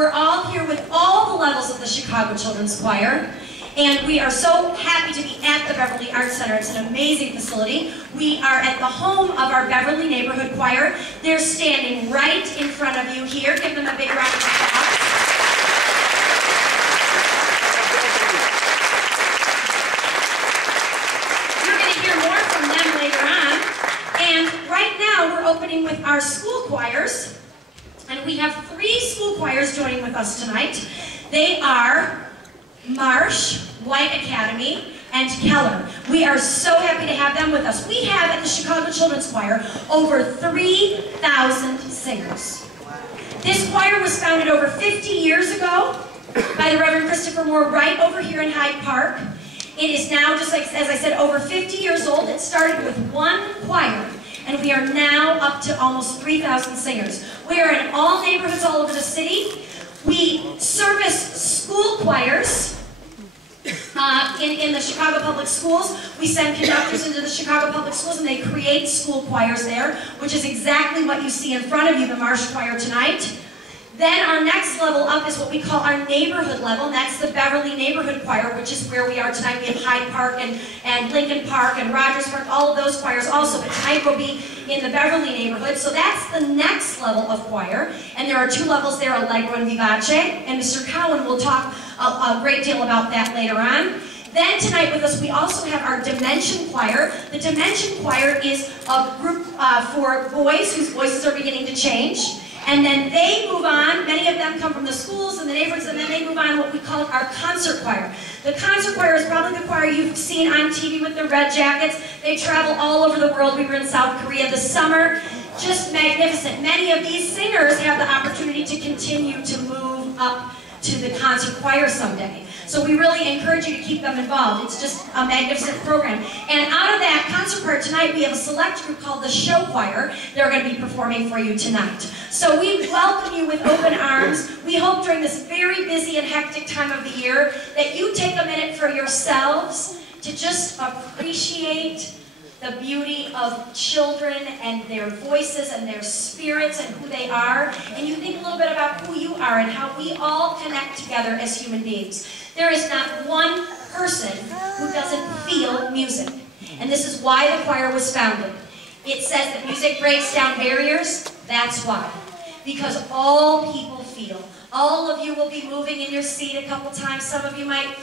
We're all here with all the levels of the Chicago Children's Choir. And we are so happy to be at the Beverly Arts Center. It's an amazing facility. We are at the home of our Beverly Neighborhood Choir. They're standing right in front of you here. Give them a big round of applause. You're going to hear more from them later on. And right now we're opening with our school choirs. And we have 3 school choirs joining with us tonight. They are Marsh, White Academy, and Keller. We are so happy to have them with us. We have at the Chicago Children's Choir over 3,000 singers. This choir was founded over 50 years ago by the Reverend Christopher Moore right over here in Hyde Park. It is now, just like as I said, over 50 years old. It started with 1 choir, and we are now up to almost 3,000 singers. We are in all neighborhoods all over the city. We service school choirs in the Chicago Public Schools. We send conductors into the Chicago Public Schools and they create school choirs there, which is exactly what you see in front of you, the Marsh Choir tonight. Then our next level up is what we call our neighborhood level, and that's the Beverly Neighborhood Choir, which is where we are tonight. We have Hyde Park and Lincoln Park and Rogers Park, all of those choirs also, but tonight we'll be in the Beverly neighborhood. So that's the next level of choir, and there are 2 levels there, Allegro and Vivace, and Mr. Cowan will talk a great deal about that later on. Then tonight with us we also have our Dimension Choir. The Dimension Choir is a group for boys whose voices are beginning to change. And then they move on, many of them come from the schools and the neighborhoods, and then they move on what we call our concert choir. The concert choir is probably the choir you've seen on TV with the red jackets. They travel all over the world. We were in South Korea this summer. Just magnificent. Many of these singers have the opportunity to continue to move up to the concert choir someday. So we really encourage you to keep them involved. It's just a magnificent program. And out of that concert choir tonight, we have a select group called the Show Choir. They're going to be performing for you tonight. So we welcome you with open arms. We hope during this very busy and hectic time of the year that you take a minute for yourselves to just appreciate the beauty of children and their voices and their spirits and who they are. And you think a little bit about who you are and how we all connect together as human beings. There is not one person who doesn't feel music. And this is why the choir was founded. It says that music breaks down barriers. That's why. Because all people feel. All of you will be moving in your seat a couple times. Some of you might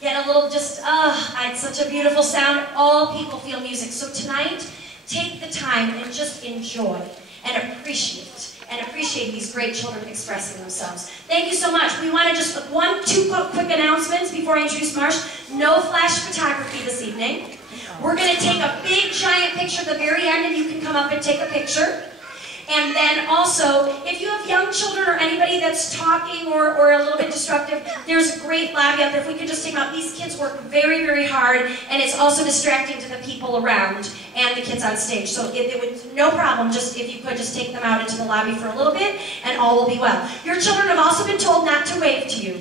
get a little just, it's such a beautiful sound. All people feel music. So tonight, take the time and just enjoy and appreciate these great children expressing themselves. Thank you so much. We want to just, 2 quick announcements before I introduce Marsh. No flash photography this evening. We're going to take a big giant picture at the very end, and you can come up and take a picture. And then also, if you have young children or anybody that's talking or a little bit disruptive, there's a great lobby out there. If we could just take them out. These kids work very, very hard, and it's also distracting to the people around and the kids on stage. So it would, no problem, just if you could just take them out into the lobby for a little bit, and all will be well. Your children have also been told not to wave to you.